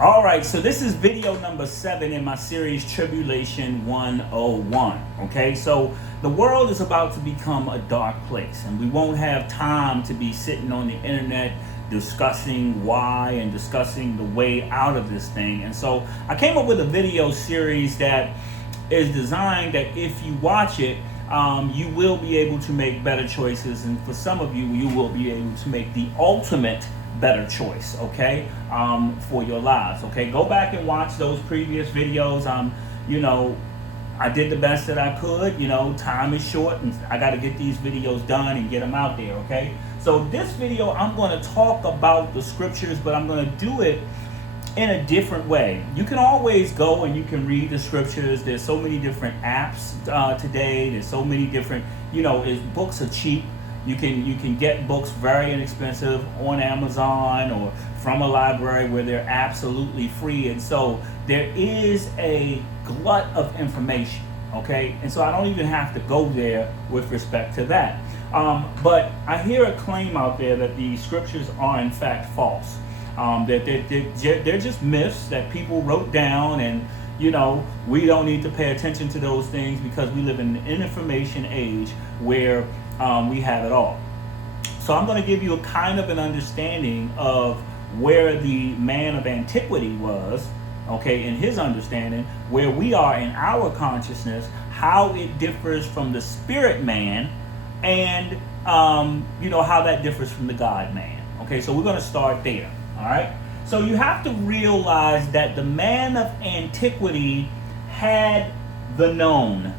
All right, so this is video number 7 in my series Tribulation 101. Okay, so the world is about to become a dark place, and we won't have time to be sitting on the internet discussing why and discussing the way out of this thing. And so I came up with a video series that is designed that if you watch it, you will be able to make better choices, and for some of you, you will be able to make the ultimate better choice, okay, for your lives. Okay, go back and watch those previous videos. I did the best that I could. Time is short, and I got to get these videos done and get them out there. Okay, so this video, I'm going to talk about the scriptures, but I'm going to do it in a different way. You can always go and you can read the scriptures. There's so many different apps today. There's so many different, books are cheap. You can get books very inexpensive on Amazon or from a library where they're absolutely free. And so there is a glut of information, okay? And so I don't even have to go there with respect to that. But I hear a claim out there that the scriptures are in fact false. That they're just myths that people wrote down, and we don't need to pay attention to those things because we live in an information age where we have it all. So I'm going to give you a kind of an understanding of where the man of antiquity was, okay, in his understanding, where we are in our consciousness, how it differs from the spirit man, and how that differs from the God man. Okay, so we're going to start there. All right. So you have to realize that the man of antiquity had the known.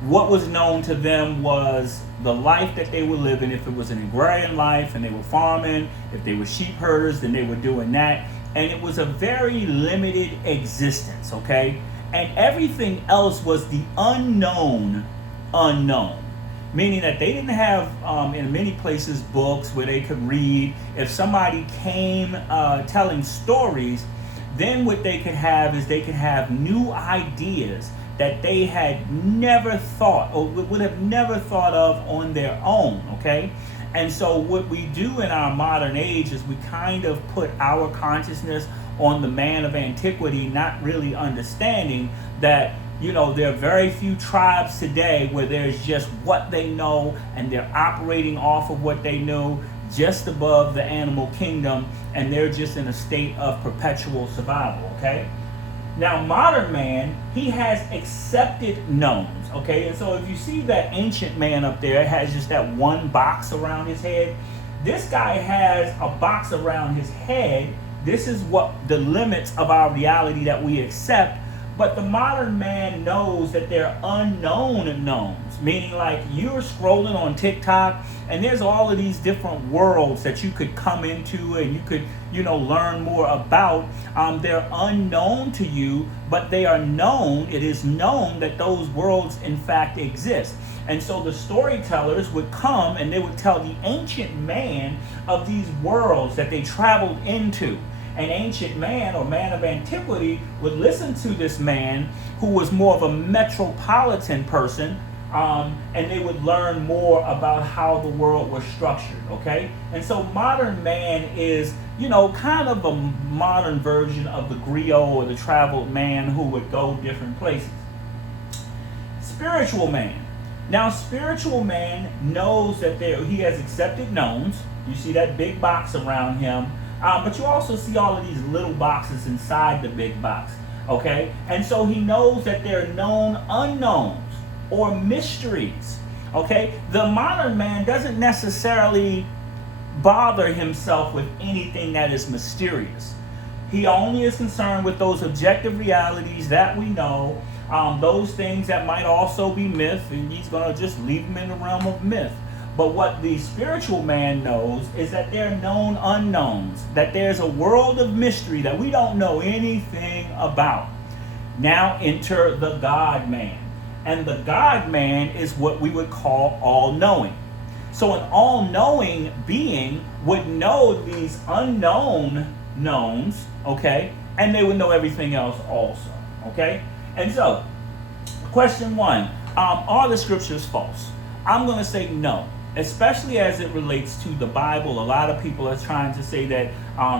What was known to them was the life that they were living. If it was an agrarian life and they were farming, if they were sheep herders, then they were doing that. And it was a very limited existence, okay? And everything else was the unknown. Meaning that they didn't have, in many places, books where they could read. If somebody came telling stories, then what they could have is they could have new ideas that they had never thought or would have never thought of on their own, okay? And so what we do in our modern age is we kind of put our consciousness on the man of antiquity, not really understanding that there are very few tribes today where there's just what they know and they're operating off of what they know just above the animal kingdom, and they're just in a state of perpetual survival, okay? Now, modern man, he has accepted knowns, okay? And so if you see that ancient man up there, it has just that one box around his head. This guy has a box around his head. This is what the limits of our reality that we accept. But the modern man knows that there are unknown knowns, meaning like you're scrolling on TikTok and there's all of these different worlds that you could come into and you could, learn more about. They're unknown to you, but they are known. It is known that those worlds in fact exist. And so the storytellers would come and they would tell the ancient man of these worlds that they traveled into. An ancient man or man of antiquity would listen to this man who was more of a metropolitan person, and they would learn more about how the world was structured, okay? And so modern man is, kind of a modern version of the griot or the traveled man who would go different places. Spiritual man. Now, spiritual man knows that he has accepted knowns. You see that big box around him. But you also see all of these little boxes inside the big box, okay? And so he knows that there are known unknowns or mysteries, okay? The modern man doesn't necessarily bother himself with anything that is mysterious. He only is concerned with those objective realities that we know, those things that might also be myth, and he's going to just leave them in the realm of myth. But what the spiritual man knows is that there are known unknowns, that there's a world of mystery that we don't know anything about. Now enter the God man. And the God man is what we would call all-knowing. So an all-knowing being would know these unknown knowns, okay? And they would know everything else also, okay? And so, question 1, are the scriptures false? I'm going to say no. especially as it relates to the Bible. A lot of people are trying to say that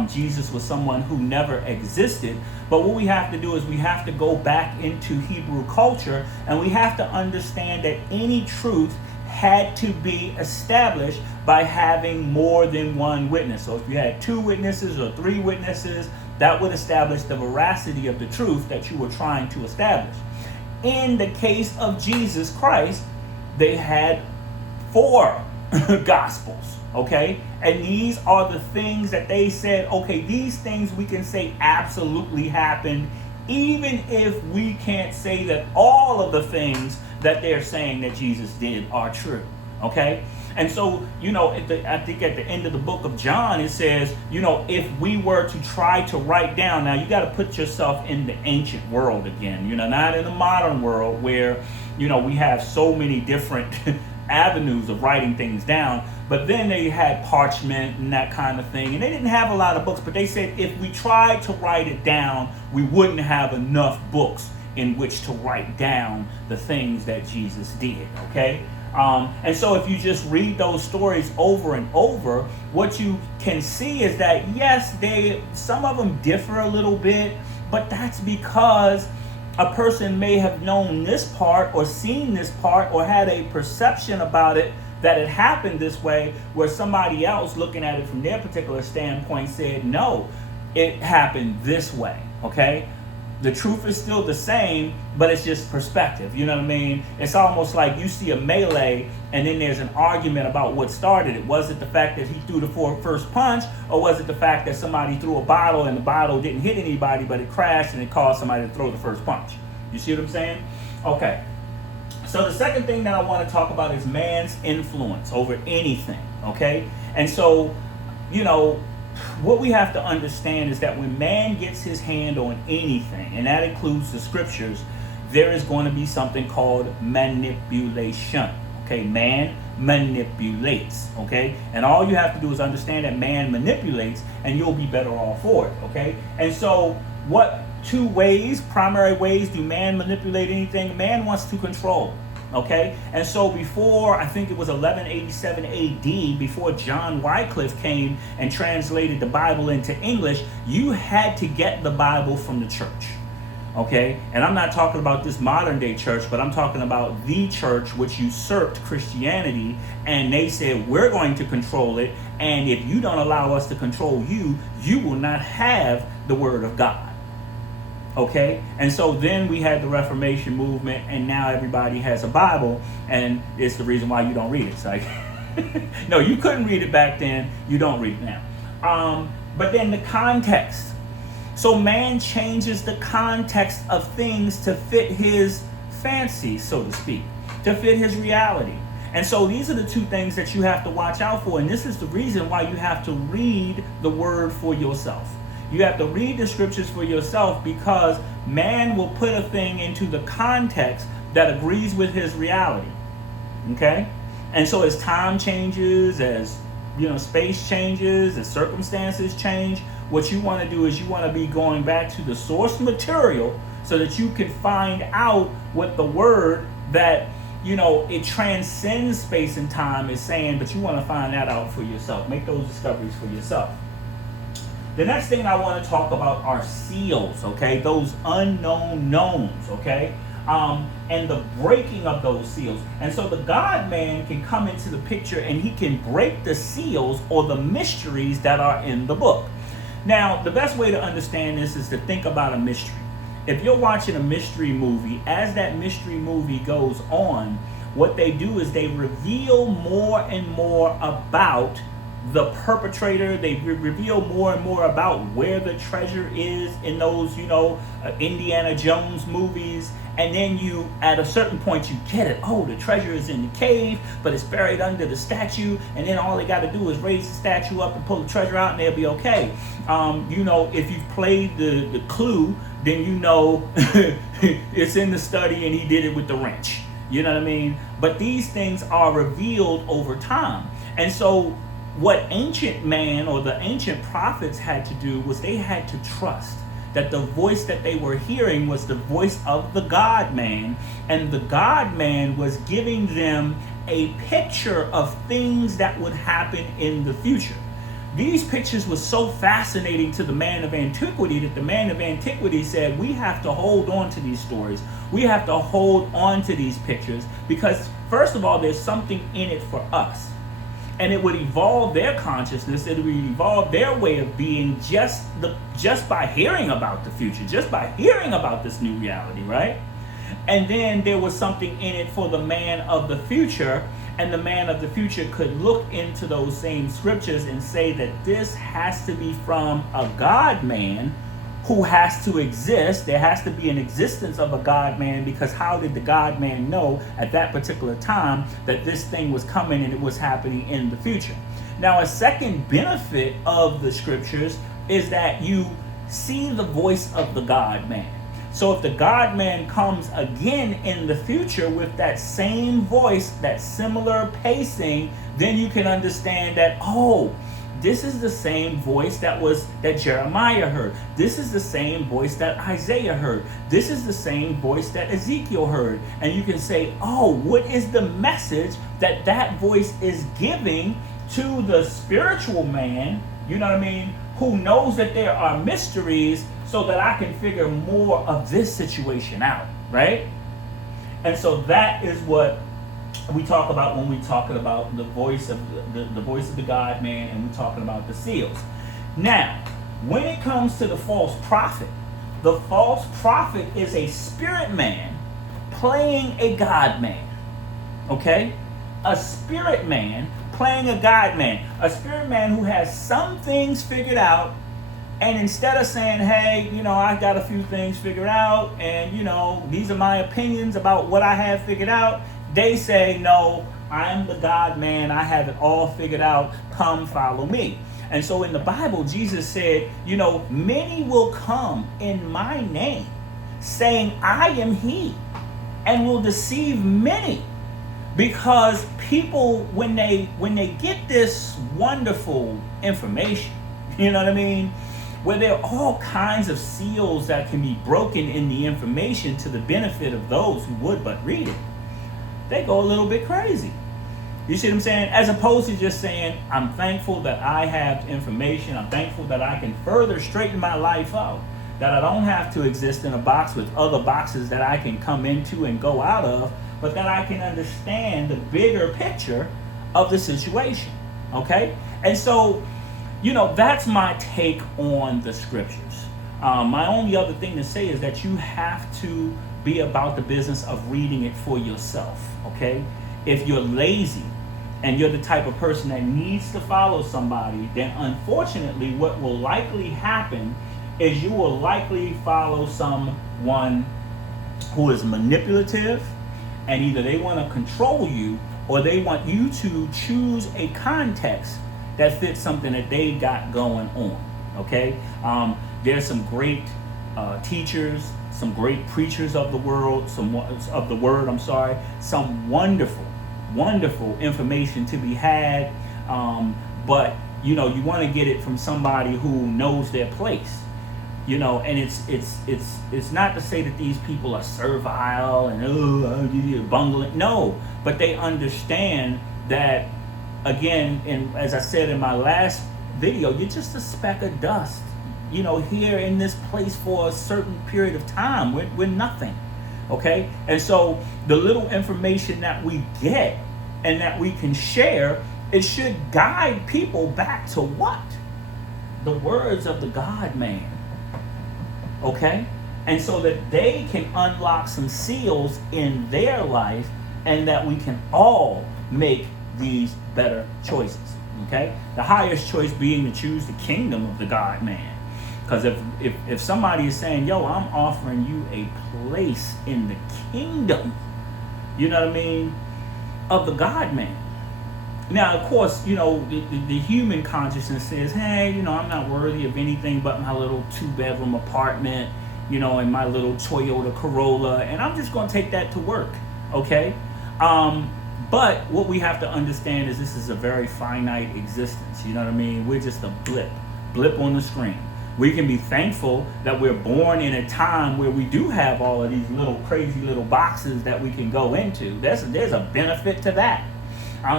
Jesus was someone who never existed. But what we have to do is we have to go back into Hebrew culture, and we have to understand that any truth had to be established by having more than one witness. So if you had 2 witnesses or 3 witnesses, that would establish the veracity of the truth that you were trying to establish. In the case of Jesus Christ, they had 4 gospels, okay? And these are the things that they said, okay, these things we can say absolutely happened, even if we can't say that all of the things that they're saying that Jesus did are true, okay? And so, I think at the end of the book of John, it says, if we were to try to write down, now you got to put yourself in the ancient world again, not in the modern world where, we have so many different avenues of writing things down. But then they had parchment and that kind of thing, and they didn't have a lot of books, but they said if we tried to write it down, we wouldn't have enough books in which to write down the things that Jesus did, okay? And so if you just read those stories over and over, what you can see is that, yes, some of them differ a little bit, but that's because a person may have known this part or seen this part or had a perception about it that it happened this way, where somebody else looking at it from their particular standpoint said, no, it happened this way, okay? The truth is still the same, but it's just perspective. You know what I mean? It's almost like you see a melee and then there's an argument about what started it. Was it the fact that he threw the first punch, or was it the fact that somebody threw a bottle and the bottle didn't hit anybody, but it crashed and it caused somebody to throw the first punch? You see what I'm saying? Okay. So the second thing that I want to talk about is man's influence over anything, okay? And so, what we have to understand is that when man gets his hand on anything, and that includes the scriptures, there is going to be something called manipulation, okay? Man manipulates, okay? And all you have to do is understand that man manipulates, and you'll be better off for it, okay? And so what 2 primary ways do man manipulate anything? Man wants to control, okay? And so before, I think it was 1187 AD, before John Wycliffe came and translated the Bible into English, you had to get the Bible from the church, okay? And I'm not talking about this modern day church, but I'm talking about the church which usurped Christianity, and they said, we're going to control it, and if you don't allow us to control you, you will not have the word of God. Okay, and so then we had the Reformation movement, and now everybody has a Bible, and it's the reason why you don't read it. It's like, no, you couldn't read it back then, you don't read it now. But then the context. So man changes the context of things to fit his fancy, so to speak, to fit his reality. And so these are the 2 things that you have to watch out for, and this is the reason why you have to read the word for yourself. You have to read the scriptures for yourself, because man will put a thing into the context that agrees with his reality. Okay? And so as time changes, as space changes, as circumstances change, what you want to do is you want to be going back to the source material so that you can find out what the word that it transcends space and time is saying, but you want to find that out for yourself. Make those discoveries for yourself. The next thing I want to talk about are seals, okay? Those unknown knowns, okay? And the breaking of those seals. And so the God-man can come into the picture, and he can break the seals or the mysteries that are in the book. Now, the best way to understand this is to think about a mystery. If you're watching a mystery movie, as that mystery movie goes on, what they do is they reveal more and more about the perpetrator. They reveal more and more about where the treasure is in those, Indiana Jones movies. And then at a certain point, you get it. Oh, the treasure is in the cave, but it's buried under the statue. And then all they got to do is raise the statue up and pull the treasure out, and they'll be okay. If you've played the Clue, then it's in the study, and he did it with the wrench. You know what I mean? But these things are revealed over time. And so what ancient man or the ancient prophets had to do was they had to trust. that the voice that they were hearing was the voice of the God-man, and the God-man was giving them a picture of things that would happen in the future. These pictures were so fascinating to the man of antiquity that the man of antiquity said, we have to hold on to these stories. We have to hold on to these pictures because, first of all, there's something in it for us. And it would evolve their consciousness. It would evolve their way of being just by hearing about the future, just by hearing about this new reality, right? And then there was something in it for the man of the future. And the man of the future could look into those same scriptures and say that this has to be from a God-man who has to exist. There has to be an existence of a God-man, because how did the God-man know at that particular time that this thing was coming and it was happening in the future? Now, a second benefit of the scriptures is that you see the voice of the God-man. So if the God-man comes again in the future with that same voice, that similar pacing, then you can understand that, oh, this is the same voice that Jeremiah heard. This is the same voice that Isaiah heard. This is the same voice that Ezekiel heard. And you can say, oh, what is the message that that voice is giving to the spiritual man, you know what I mean, who knows that there are mysteries, so that I can figure more of this situation out, right? And so that is what we talk about when we're talking about the voice of the voice of the God-man, and we're talking about the seals. Now, when it comes to the false prophet is a spirit man playing a God-man, okay? A spirit man playing a God-man, a spirit man who has some things figured out. And instead of saying, hey, I got a few things figured out, and, these are my opinions about what I have figured out, they say, no, I'm the God-man. I have it all figured out. Come follow me. And so in the Bible, Jesus said, many will come in my name saying, I am he, and will deceive many. Because people, when they get this wonderful information, you know what I mean, where there are all kinds of seals that can be broken in the information to the benefit of those who would but read it, they go a little bit crazy. You see what I'm saying? As opposed to just saying, I'm thankful that I have information. I'm thankful that I can further straighten my life out. That I don't have to exist in a box with other boxes that I can come into and go out of, but that I can understand the bigger picture of the situation. Okay? And so, that's my take on the scriptures. My only other thing to say is that you have to be about the business of reading it for yourself, okay? If you're lazy and you're the type of person that needs to follow somebody, then unfortunately what will likely happen is you will likely follow someone who is manipulative, and either they want to control you or they want you to choose a context that fits something that they got going on, okay? There's some great teachers, some great preachers of the word, some wonderful information to be had, but you want to get it from somebody who knows their place, and it's not to say that these people are servile and bungling, no, but they understand that. Again, and as I said in my last video, you're just a speck of dust, here in this place for a certain period of time. We're nothing, okay? And so the little information that we get and that we can share, it should guide people back to what? The words of the God-man, okay? And so that they can unlock some seals in their life, and that we can all make these better choices, okay? The highest choice being to choose the kingdom of the God-man. Because if somebody is saying, yo, I'm offering you a place in the kingdom, you know what I mean, of the God-man. Now, of course, the human consciousness says, hey, I'm not worthy of anything but my little 2-bedroom apartment, and my little Toyota Corolla, and I'm just going to take that to work, okay? But what we have to understand is this is a very finite existence. You know what I mean? We're just a blip on the screen. We can be thankful that we're born in a time where we do have all of these little crazy little boxes that we can go into. There's a benefit to that.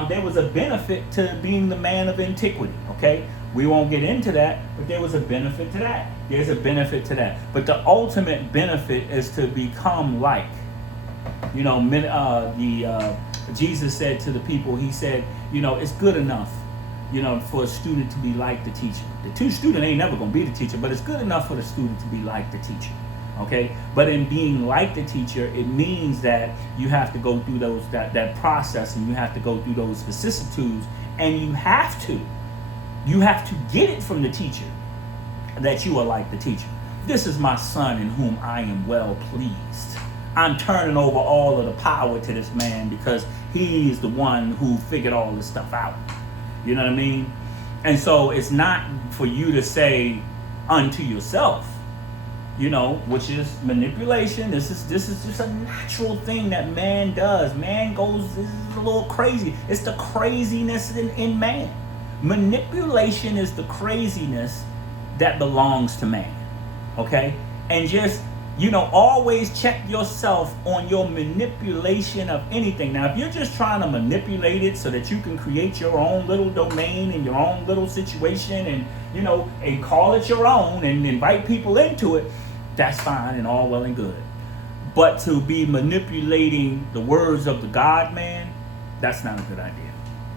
There was a benefit to being the man of antiquity, okay? We won't get into that, but there was a benefit to that. There's a benefit to that. But the ultimate benefit is to become like. You know, Jesus said to the people, he said, you know, it's good enough, you know, for a student to be like the teacher. The student ain't never going to be the teacher, but it's good enough for the student to be like the teacher. Okay, but in being like the teacher, it means that you have to go through that process, and you have to go through those vicissitudes, and you have to get it from the teacher that you are like the teacher. This is my son in whom I am well pleased. I'm turning over all of the power to this man because he is the one who figured all this stuff out. You know what I mean? And so it's not for you to say unto yourself, you know, which is manipulation. This is just a natural thing that man does. Man goes, this is a little crazy. It's the craziness in man. Manipulation is the craziness that belongs to man. Okay? And just, you know, always check yourself on your manipulation of anything. Now, if you're just trying to manipulate it so that you can create your own little domain and your own little situation and, you know, and call it your own and invite people into it, that's fine and all well and good. But to be manipulating the words of the God man, that's not a good idea.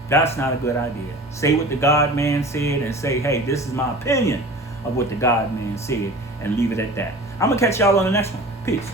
That's not a good idea. Say what the God man said and say, hey, this is my opinion of what the God man said, and leave it at that. I'm going to catch y'all on the next one. Peace.